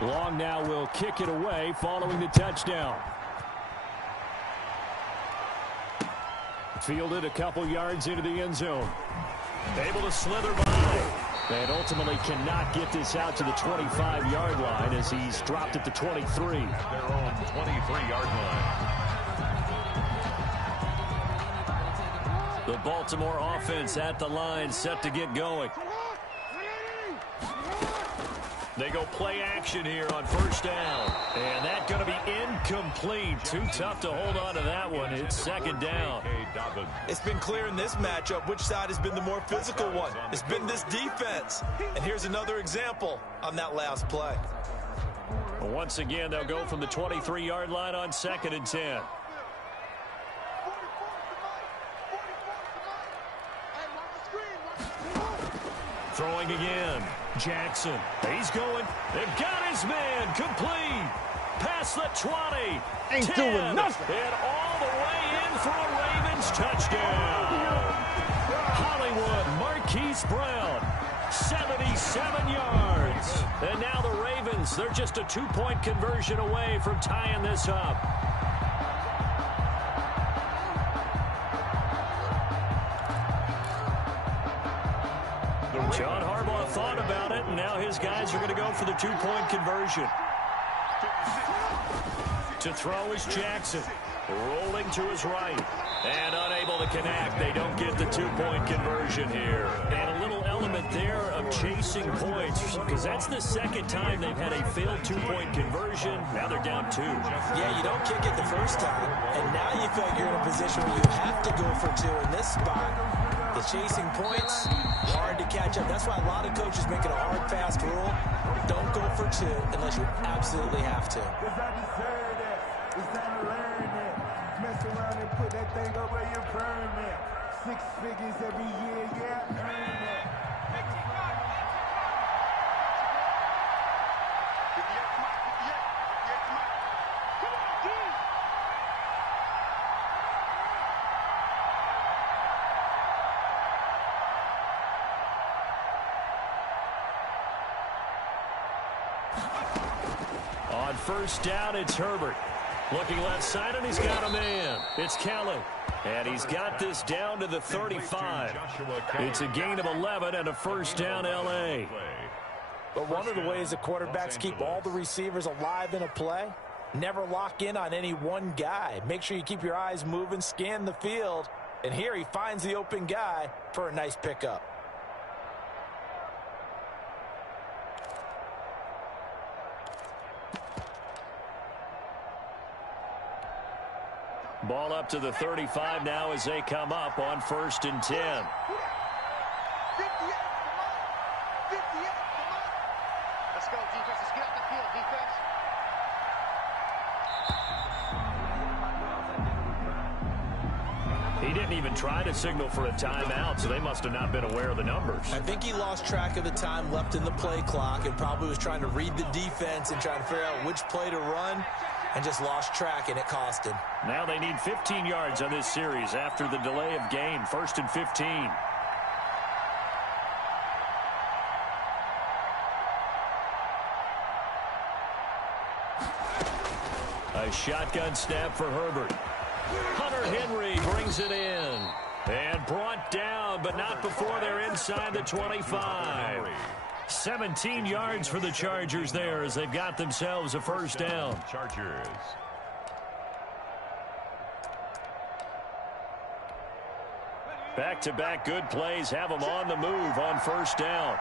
Long now will kick it away following the touchdown. Fielded a couple yards into the end zone. Able to slither by. And ultimately cannot get this out to the 25-yard line as he's dropped at the 23. At their own 23-yard line. The Baltimore offense at the line, set to get going. They go play action here on first down. And that's going to be incomplete. Too tough to hold on to that one. It's second down. It's been clear in this matchup which side has been the more physical one. It's been this defense. And here's another example on that last play. Once again, they'll go from the 23-yard line on 2nd and 10. Throwing again. Jackson. He's going. They've got his man. Complete. Past the 20. Ain't 10, doing nothing. And all the way in for a Ravens touchdown. Hollywood Marquise Brown. 77 yards. And now the Ravens, they're just a 2-point conversion away from tying this up. John Harbaugh thought about it, and now his guys are going to go for the 2-point conversion. To throw is Jackson. Rolling to his right. And unable to connect. They don't get the 2-point conversion here. And a little element there of chasing points, because that's the second time they've had a failed 2-point conversion. Now they're down 2. Yeah, you don't kick it the first time, and now you feel like you're in a position where you have to go for 2 in this spot. The chasing points, hard to catch up. That's why a lot of coaches make it a hard, fast rule. Don't go for 2 unless you absolutely have to. It's time to learn it. Mess around and put that thing over your permit. 6 figures every year, yeah, earn it. On first down, it's Herbert. Looking left side, and he's got a man. It's Kelly. And he's got this down to the 35. It's a gain of 11 and a first down, L.A. But one of the ways the quarterbacks keep all the receivers alive in a play, never lock in on any one guy. Make sure you keep your eyes moving, scan the field. And here he finds the open guy for a nice pickup. Ball up to the 35 now as they come up on 1st and 10. 58, let's go, defense. Let's get up the field, defense. He didn't even try to signal for a timeout, so they must have not been aware of the numbers. I think he lost track of the time left in the play clock and probably was trying to read the defense and trying to figure out which play to run, and just lost track, and it cost him. Now they need 15 yards on this series after the delay of game. 1st and 15. A shotgun snap for Herbert. Hunter Henry brings it in. And brought down, but not before they're inside the 25. 17 yards for the Chargers there as they've got themselves a first down. Chargers. Back-to-back good plays have them on the move on first down.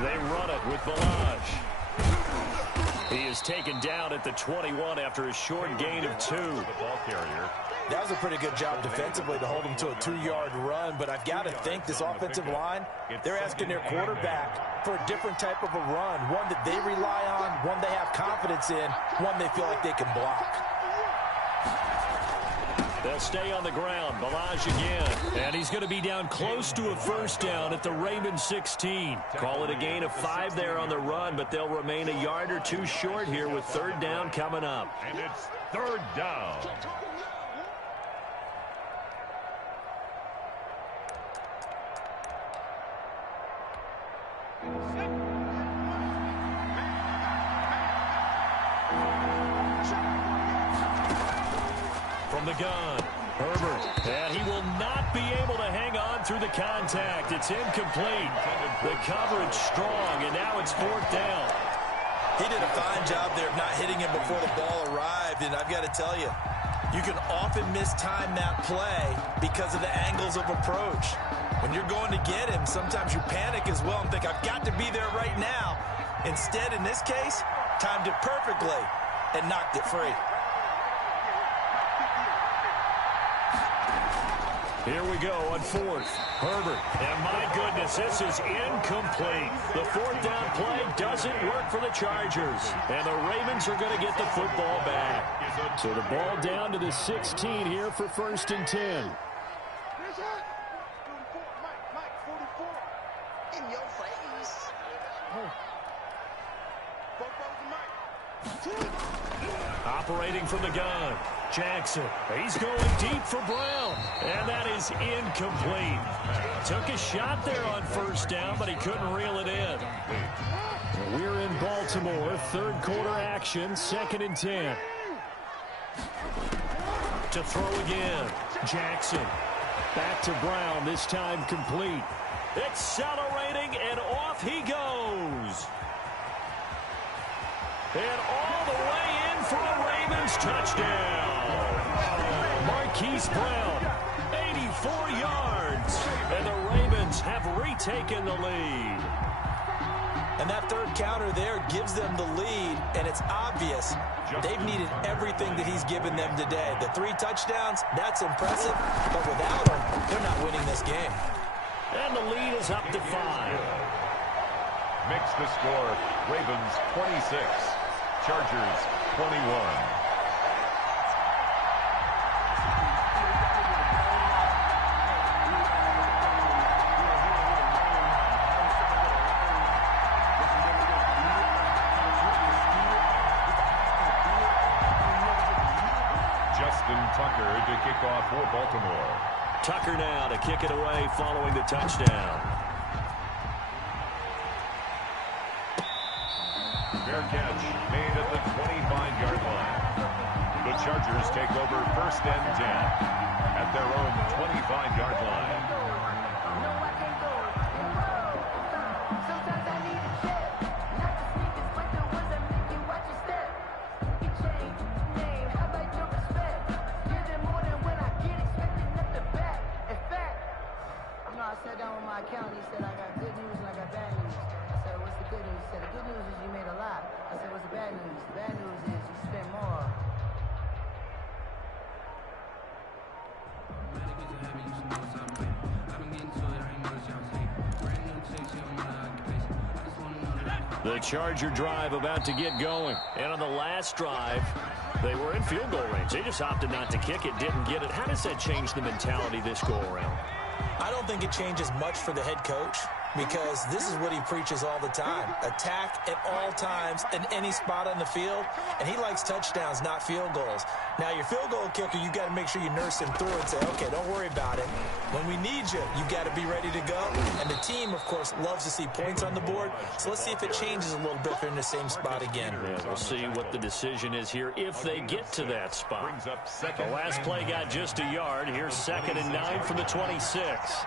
They run it with Balaj. He is taken down at the 21 after a short gain of 2. The ball carrier. That was a pretty good job defensively to hold him to a 2-yard run, but I've got to think this offensive line, they're asking their quarterback for a different type of a run, one that they rely on, one they have confidence in, one they feel like they can block. They'll stay on the ground. Balaj again. And he's going to be down close to a first down at the Ravens 16. Call it a gain of 5 there on the run, but they'll remain a yard or 2 short here with 3rd down coming up. And it's Third down. From the gun, Herbert, and he will not be able to hang on through the contact. It's incomplete. The coverage strong, and now it's fourth down. He did a fine job there of not hitting him before the ball arrived, and I've got to tell you, you can often mistime that play because of the angles of approach. When you're going to get him, sometimes you panic as well and think, I've got to be there right now. Instead, in this case, timed it perfectly and knocked it free. Here we go on fourth. Herbert. And my goodness, this is incomplete. The fourth down play doesn't work for the Chargers. And the Ravens are going to get the football back. So the ball down to the 16 here for 1st and 10. In your face. Operating from the gun. Jackson. He's going deep for Brown. And that is incomplete. Took a shot there on first down, but he couldn't reel it in. We're in Baltimore. Third quarter action. 2nd and 10. To throw again. Jackson. Back to Brown. This time complete. Accelerating, and off he goes. And all the way in for a Ravens touchdown. Marquise Brown, 84 yards. And the Ravens have retaken the lead. And that third counter there gives them the lead, and it's obvious they've needed everything that he's given them today. The 3 touchdowns, that's impressive, but without him, they're not winning this game. And the lead is up to 5. Makes the score Ravens 26, Chargers 21. Tucker to kick off for Baltimore. Tucker now to kick it away following the touchdown. Fair catch made at the 25-yard line. The Chargers take over 1st and 10 at their own 25-yard line. He said, I got good news and I got bad news. I said, what's the good news? He said, the good news is you made a lot. I said, what's the bad news? The bad news is you spent more. The Charger drive about to get going. And on the last drive, they were in field goal range. They just opted not to kick it, didn't get it. How does that change the mentality this go-around? I don't think it changes much for the head coach because this is what he preaches all the time. Attack at all times in any spot on the field, and he likes touchdowns, not field goals. Now, your field goal kicker, you got to make sure you nurse him through and say, okay, don't worry about it. When we need you, you got to be ready to go. And the team, of course, loves to see points on the board. So let's see if it changes a little bit if they're in the same spot again. Yeah, we'll see what the decision is here if they get to that spot. The last play got just a yard. Here's 2nd and 9 from the 26.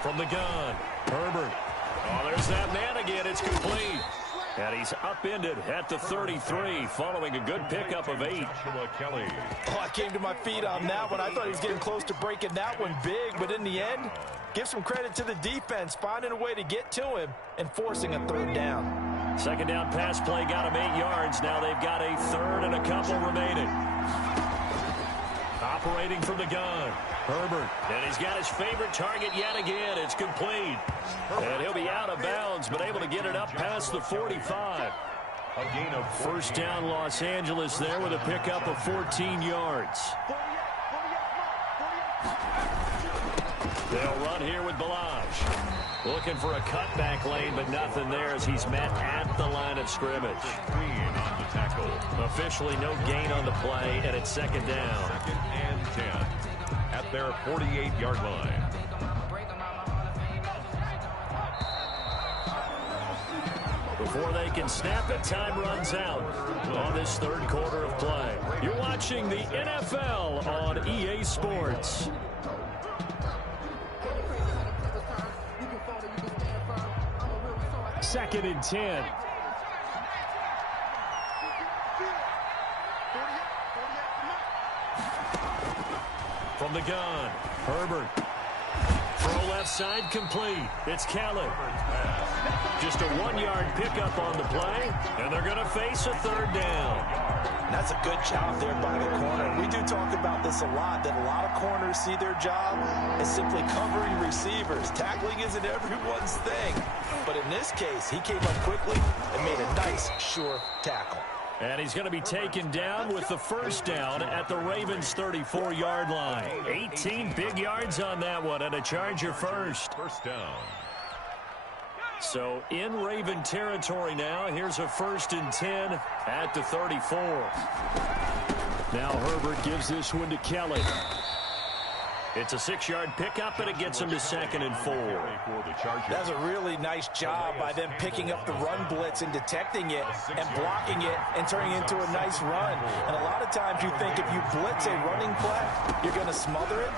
From the gun, Herbert. Oh, there's that man again. It's complete. And he's upended at the 33 following a good pickup of 8. Oh, I came to my feet on that one. I thought he was getting close to breaking that one big, but in the end, give some credit to the defense, finding a way to get to him and forcing a 3rd down. 2nd down pass play got him 8 yards. Now they've got a 3rd and a couple remaining. Operating from the gun, Herbert. And he's got his favorite target yet again. It's complete. And he'll be out of bounds, but able to get it up past the 45. A gain of 1st down Los Angeles there with a pickup of 14 yards. They'll run here with Balaj. Looking for a cutback lane, but nothing there as he's met at the line of scrimmage. Green on the tackle. Officially no gain on the play, and it's second down. 2nd and 10 at their 48-yard line. Before they can snap it, time runs out on this third quarter of play. You're watching the NFL on EA Sports. Second and 10. From the gun, Herbert. Throw left side complete. It's Kelly. Just a 1-yard pickup on the play, and they're going to face a third down. That's a good job there by the corner. We do talk about this a lot, that a lot of corners see their job as simply covering receivers. Tackling isn't everyone's thing. But in this case, he came up quickly and made a nice, sure tackle. And he's going to be taken down with the first down at the Ravens' 34-yard line. 18 big yards on that one, and a Charger first. First down. So in Raven territory now. Here's a 1st and 10 at the 34. Now Herbert gives this one to Kelly. It's a 6-yard pickup, and it gets him to 2nd and 4. That's a really nice job by them picking up the run blitz and detecting it and blocking it and turning it into a nice run. And a lot of times you think if you blitz a running play, you're going to smother it.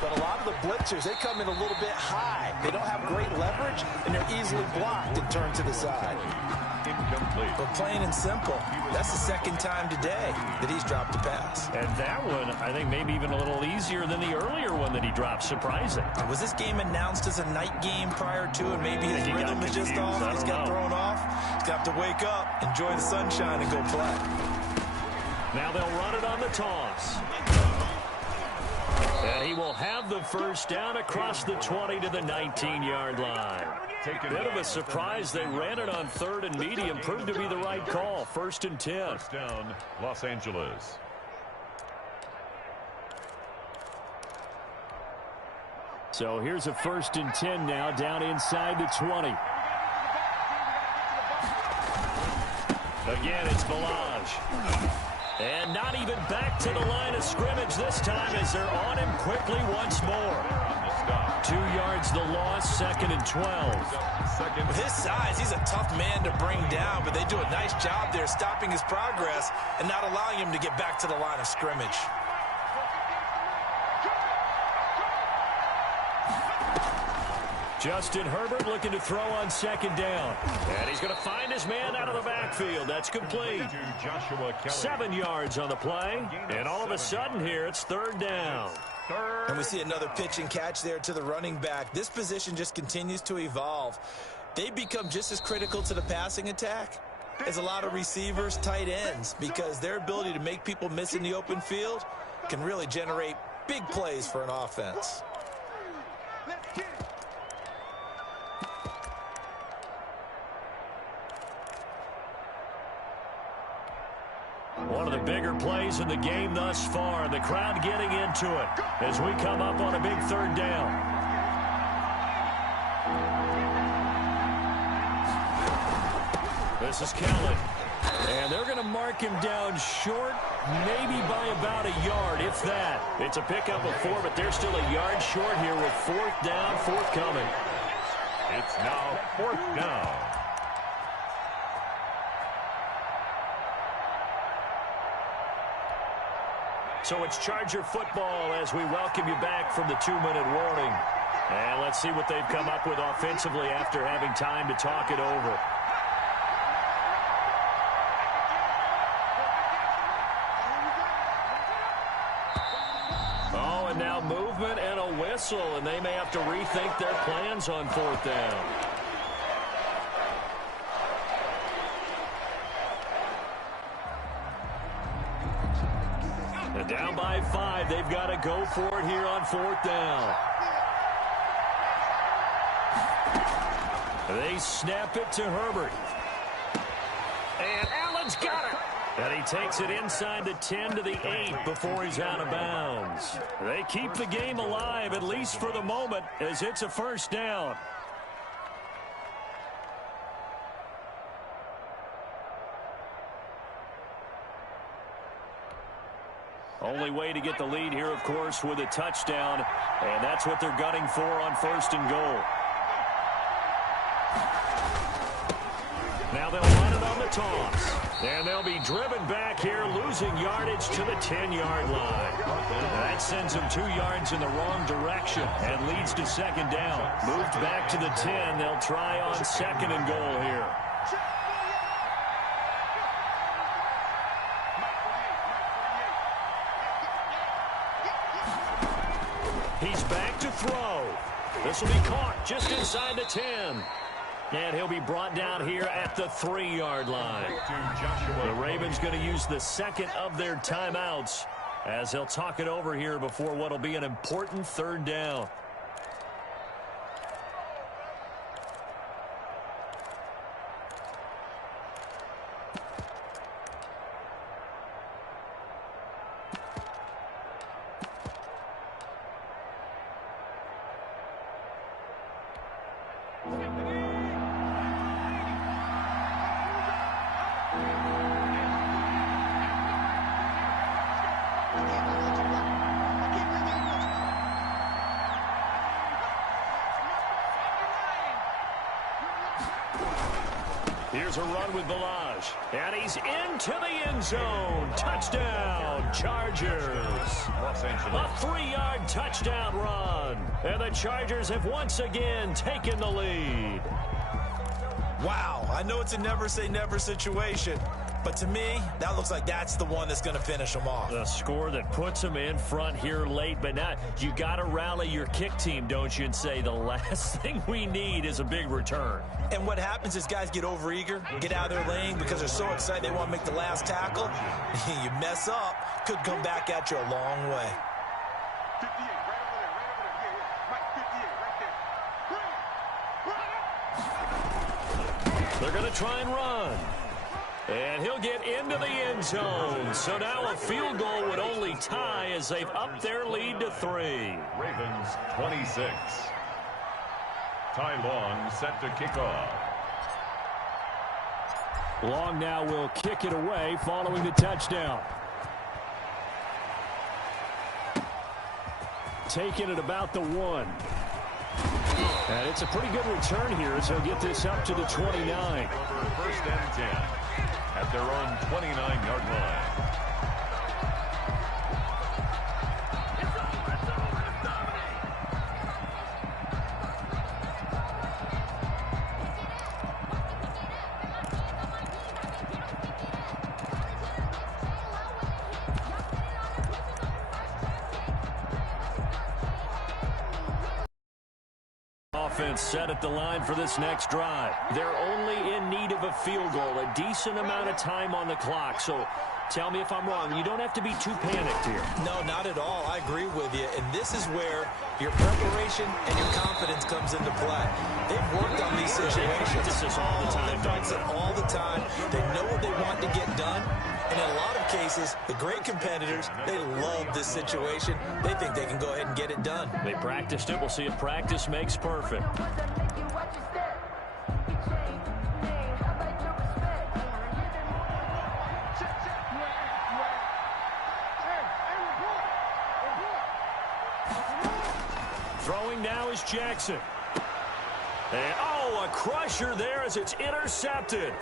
But a lot of the blitzers, they come in a little bit high. They don't have great leverage, and they're easily blocked and turned to the side. Incomplete. But plain and simple, that's the 2nd time today that he's dropped a pass. And that one, I think, maybe even a little easier than the earlier one that he dropped. Surprising. Was this game announced as a night game prior to, and maybe his rhythm is just off? He's got thrown off. He's got to wake up, enjoy the sunshine, and go play. Now they'll run it on the toss. And he will have the first down across the 20 to the 19-yard line. Bit of a surprise. They ran it on 3rd and medium. Proved to be the right call. 1st and 10. First down, Los Angeles. So here's a 1st and 10 now down inside the 20. Again, it's Balaj. And not even back to the line of scrimmage this time as they're on him quickly once more. 2 yards the loss, 2nd and 12. With his size, he's a tough man to bring down, but they do a nice job there stopping his progress and not allowing him to get back to the line of scrimmage. Justin Herbert looking to throw on 2nd down. And he's going to find his man out of the backfield. That's complete. 7 yards on the play. And all of a sudden here, it's 3rd down. And we see another pitch and catch there to the running back. This position just continues to evolve. They become just as critical to the passing attack as a lot of receivers, tight ends, because their ability to make people miss in the open field can really generate big plays for an offense. One of the bigger plays in the game thus far. The crowd getting into it as we come up on a big 3rd down. This is Kelly. And they're going to mark him down short, maybe by about a yard, if that. It's a pickup of 4, but they're still a yard short here with 4th down, forthcoming. It's now 4th down. So it's Charger football as we welcome you back from the 2-minute warning. And let's see what they've come up with offensively after having time to talk it over. Oh, and now movement and a whistle, and they may have to rethink their plans on 4th down. And down by 5, they've got to go for it here on 4th down. They snap it to Herbert. And Allen's got it. And he takes it inside the 10 to the 8 before he's out of bounds. They keep the game alive, at least for the moment, as it's a 1st down. Only way to get the lead here, of course, with a touchdown. And that's what they're gunning for on 1st and goal. Now they'll run it on the toss. And they'll be driven back here, losing yardage to the 10-yard line. That sends them 2 yards in the wrong direction and leads to 2nd down. Moved back to the 10. They'll try on 2nd and goal here. He's back to throw. This will be caught just inside the 10. And he'll be brought down here at the 3-yard line. The Ravens going to use the 2nd of their timeouts as they'll talk it over here before what will be an important 3rd down. Here's a run with Balaj. And he's into the end zone. Touchdown, Chargers. A 3-yard touchdown run. And the Chargers have once again taken the lead. Wow, I know it's a never-say-never situation, but to me, that looks like that's the one that's going to finish them off. The score that puts them in front here late, but now you got to rally your kick team, don't you, and say the last thing we need is a big return. And what happens is guys get overeager, get out of their lane because they're so excited they want to make the last tackle. You mess up, could come back at you a long way. 58, right over there, yeah, Mike 58, right there. They're going to try and run. And he'll get into the end zone. So now a field goal would only tie as they've upped their lead to 3. Ravens 26. Ty Long set to kick off. Long now will kick it away following the touchdown. Taking it about the 1. And it's a pretty good return here as he'll get this up to the 29. Over 1st and 10 at their own 29-yard line. Offense set at the line for this next drive. They're only in need of a field goal, a decent amount of time on the clock. So tell me if I'm wrong. You don't have to be too panicked here. No, not at all. I agree with you. And this is where your preparation and your confidence comes into play. They've worked on these situations. They practice this all the time. They practice it all the time. They know what they want to get done. And in a lot of cases, the great competitors, they love this situation. They think they can go ahead and get it done. They practiced it. We'll see if practice makes perfect. Throwing now is Jackson. And, oh, a crusher there as it's intercepted.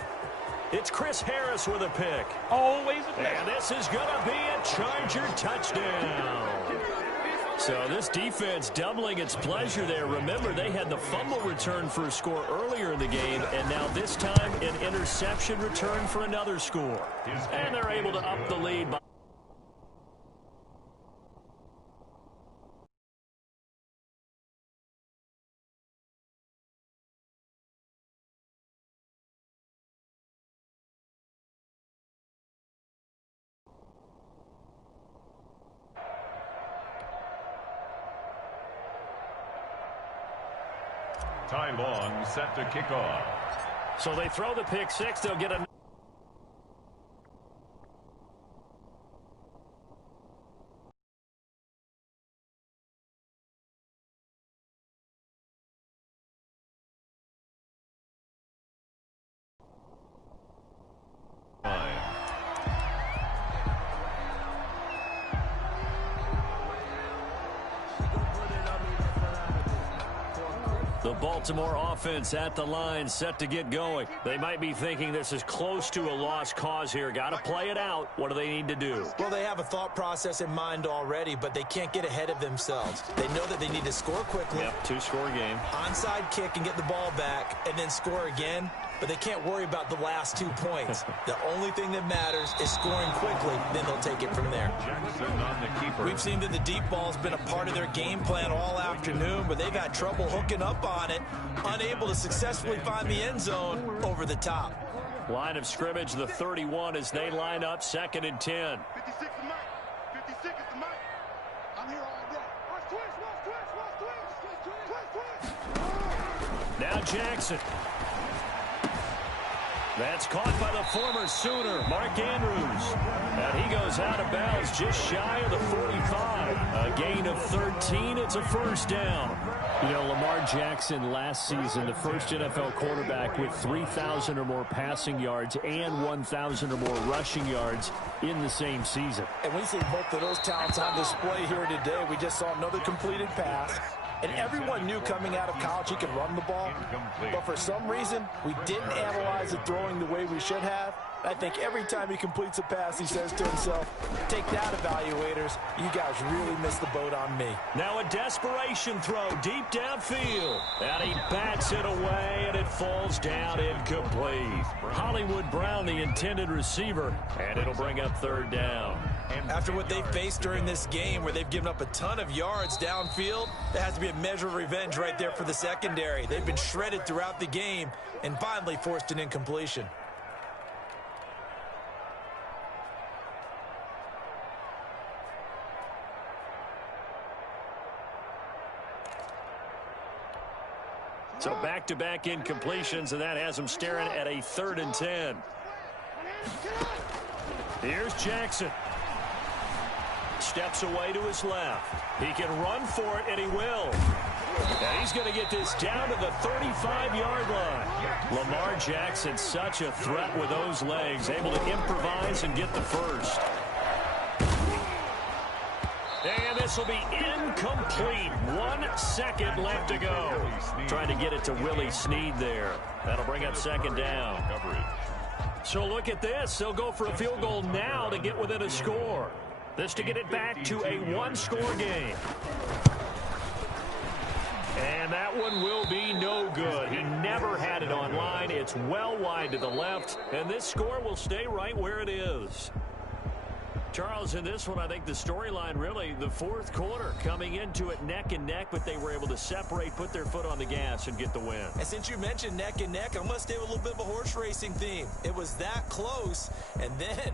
It's Chris Harris with a pick. Always a pick. And this is going to be a Charger touchdown. So this defense doubling its pleasure there. Remember, they had the fumble return for a score earlier in the game, and now this time an interception return for another score. And they're able to up the lead by Ty Long set to kick off. So they throw the pick six. They'll get a The Baltimore offense at the line, set to get going. They might be thinking this is close to a lost cause here. Got to play it out. What do they need to do? Well, they have a thought process in mind already, but they can't get ahead of themselves. They know that they need to score quickly. Yep, two-score game. Onside kick and get the ball back, and then score again. But they can't worry about the last 2 points. The only thing that matters is scoring quickly, then they'll take it from there. Jackson on the keeper. We've seen that the deep ball's been a part of their game plan all afternoon, but they've had trouble hooking up on it, unable to successfully find the end zone over the top. Line of scrimmage, the 31, as they line up, 2nd and 10. 56 is Mike. 56 is the Mike. I'm here all day. Watch twitch. Now Jackson. That's caught by the former Sooner, Mark Andrews. And he goes out of bounds just shy of the 45. A gain of 13. It's a first down. You know, Lamar Jackson last season, the first NFL quarterback with 3,000 or more passing yards and 1,000 or more rushing yards in the same season. And we see both of those talents on display here today. We just saw another completed pass. And everyone knew coming out of college he could run the ball. But for some reason, we didn't analyze the throwing the way we should have. I think every time he completes a pass, he says to himself, take that, evaluators. You guys really missed the boat on me. Now a desperation throw deep downfield. And he bats it away, and it falls down incomplete. Hollywood Brown, the intended receiver, and it'll bring up 3rd down. After what they faced during this game where they've given up a ton of yards downfield, there has to be a measure of revenge right there for the secondary. They've been shredded throughout the game and finally forced an incompletion. So back-to-back incompletions, and that has him staring at a 3rd and 10. Here's Jackson. Steps away to his left. He can run for it, and he will. And he's going to get this down to the 35-yard line. Lamar Jackson, such a threat with those legs, able to improvise and get the first. And this will be incomplete. 1 second left to go. Trying to get it to Willie Snead there. That'll bring up 2nd down. So look at this. They'll go for a field goal now to get within a score. This to get it back to a 1-score game. And that one will be no good. He never had it on line. It's well wide to the left. And this score will stay right where it is. Charles, in this one, I think the storyline really, the 4th quarter, coming into it neck and neck, but they were able to separate, put their foot on the gas, and get the win. And since you mentioned neck and neck, I'm going to stay with a little bit of a horse racing theme. It was that close, and then